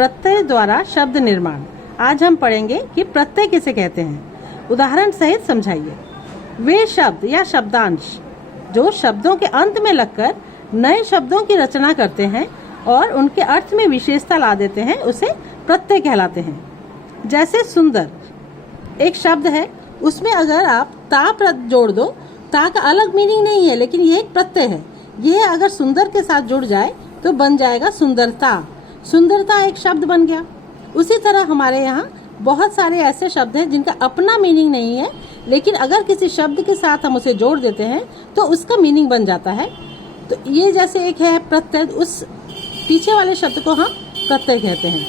प्रत्यय द्वारा शब्द निर्माण। आज हम पढ़ेंगे कि प्रत्यय किसे कहते हैं। उदाहरण सहित समझाइए। वे शब्द या शब्दांश जो शब्दों के अंत में लगकर नए शब्दों की रचना करते हैं और उनके अर्थ में विशेषता ला देते हैं, उसे प्रत्यय कहलाते हैं। जैसे सुंदर एक शब्द है, उसमें अगर आप ता जोड़ दो, ता का अलग मीनिंग नहीं है, लेकिन ये एक प्रत्यय है। ये अगर सुंदर के साथ जुड़ जाए तो बन जाएगा सुंदरता। सुंदरता एक शब्द बन गया। उसी तरह हमारे यहाँ बहुत सारे ऐसे शब्द हैं जिनका अपना मीनिंग नहीं है, लेकिन अगर किसी शब्द के साथ हम उसे जोड़ देते हैं तो उसका मीनिंग बन जाता है। तो ये जैसे एक है प्रत्यय, उस पीछे वाले शब्द को हम प्रत्यय कहते हैं।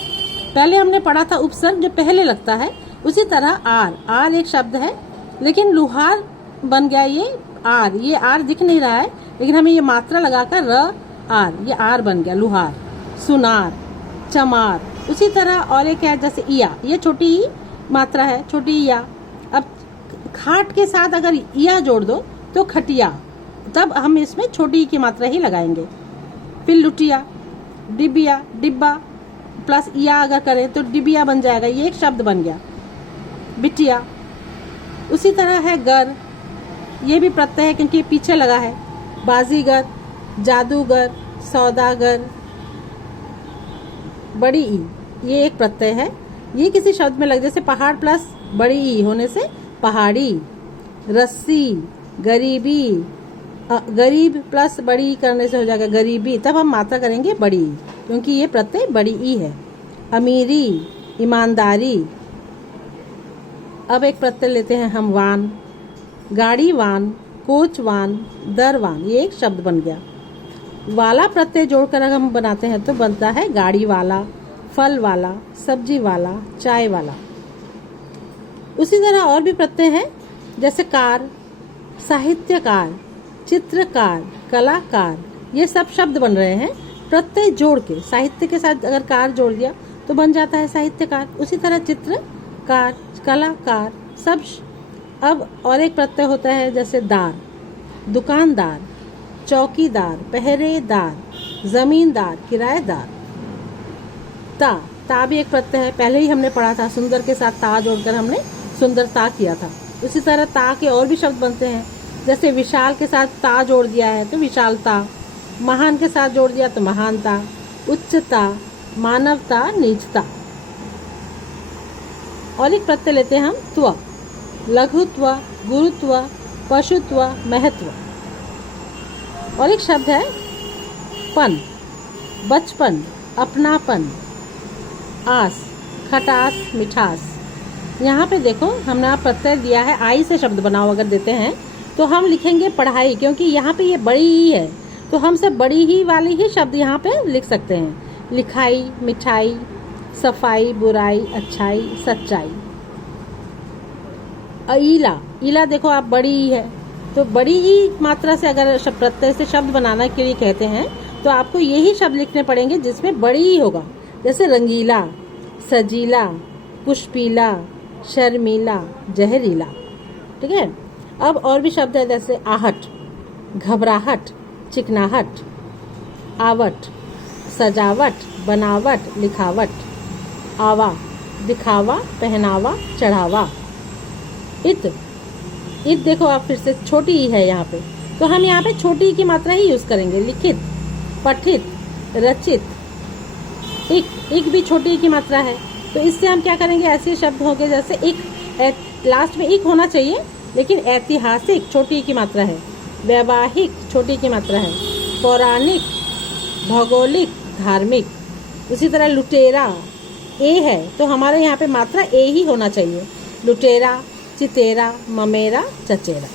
पहले हमने पढ़ा था उपसर्ग जो पहले लगता है। उसी तरह आर एक शब्द है, लेकिन लुहार बन गया ये आर। ये आर दिख नहीं रहा है, लेकिन हमें ये मात्रा लगाकर र आर, ये आर बन गया लुहार। सुनार, चमार। उसी तरह और एक है जैसे इया, ये छोटी ही मात्रा है, छोटी इया। अब खाट के साथ अगर इया जोड़ दो तो खटिया, तब हम इसमें छोटी की मात्रा ही लगाएंगे। फिर लुटिया, डिबिया, डिब्बा प्लस इया अगर करें तो डिबिया बन जाएगा, ये एक शब्द बन गया। बिटिया। उसी तरह है गर, ये भी प्रत्यय है क्योंकि ये पीछे लगा है। बाजीगर, जादूगर, सौदागर। बड़ी ई, ये एक प्रत्यय है। ये किसी शब्द में लग, जैसे पहाड़ प्लस बड़ी ई होने से पहाड़ी। रस्सी, गरीबी, गरीब प्लस बड़ी करने से हो जाएगा गरीबी, तब हम मात्रा करेंगे बड़ी, क्योंकि ये प्रत्यय बड़ी ई है। अमीरी, ईमानदारी। अब एक प्रत्यय लेते हैं हम वान। गाड़ी वान, कोच वान, दरवान, ये एक शब्द बन गया। वाला प्रत्यय जोड़कर अगर हम बनाते हैं तो बनता है गाड़ी वाला, फल वाला, सब्जी वाला, चाय वाला। उसी तरह और भी प्रत्यय हैं, जैसे कार, साहित्यकार, चित्रकार, कलाकार। ये सब शब्द बन रहे हैं प्रत्यय जोड़ के। साहित्य के साथ अगर कार जोड़ दिया तो बन जाता है साहित्यकार। उसी तरह चित्रकार, कलाकार, सब। अब और एक प्रत्यय होता है जैसे दार, दुकानदार, चौकीदार, पहरेदार, जमींदार, किराएदार। ता भी एक प्रत्यय है, पहले ही हमने पढ़ा था। सुंदर के साथ ता जोड़कर हमने सुंदरता किया था। उसी तरह ता के और भी शब्द बनते हैं, जैसे विशाल के साथ ता जोड़ दिया है तो विशालता, महान के साथ जोड़ दिया तो महानता, उच्चता, मानवता, नीचता। और एक प्रत्यय लेते हैं हम त्व, लघुत्व, गुरुत्व, पशुत्व, महत्व। और एक शब्द है पन, बचपन, अपनापन, आस, खटास, मिठास। यहाँ पे देखो हमने आप प्रत्यय दिया है, आई से शब्द बनाओ अगर देते हैं तो हम लिखेंगे पढ़ाई, क्योंकि यहाँ पे ये बड़ी ही है तो हम सब बड़ी ही वाली ही शब्द यहाँ पे लिख सकते हैं। लिखाई, मिठाई, सफाई, बुराई, अच्छाई, सच्चाई। ईला, ईला देखो आप बड़ी ही है, तो बड़ी ही मात्रा से अगर प्रत्यय से शब्द बनाने के लिए कहते हैं तो आपको यही शब्द लिखने पड़ेंगे जिसमें बड़ी ही होगा। जैसे रंगीला, सजीला, पुष्पीला, शर्मीला, जहरीला। ठीक है। अब और भी शब्द है जैसे आहट, घबराहट, चिकनाहट, आवट, सजावट, बनावट, लिखावट, आवा, दिखावा, पहनावा, चढ़ावा। इत देखो आप फिर से छोटी ही है यहाँ पे, तो हम यहाँ पे छोटी की मात्रा ही यूज करेंगे। लिखित, पठित, रचित। इक भी छोटी की मात्रा है, तो इससे हम क्या करेंगे, ऐसे शब्द होंगे जैसे इक, लास्ट में इक होना चाहिए, लेकिन ऐतिहासिक छोटी की मात्रा है, वैवाहिक छोटी की मात्रा है, पौराणिक, भौगोलिक, धार्मिक। उसी तरह लुटेरा, ए है तो हमारे यहाँ पे मात्रा ए ही होना चाहिए। लुटेरा, चितेरा, ममेरा, चचेरा।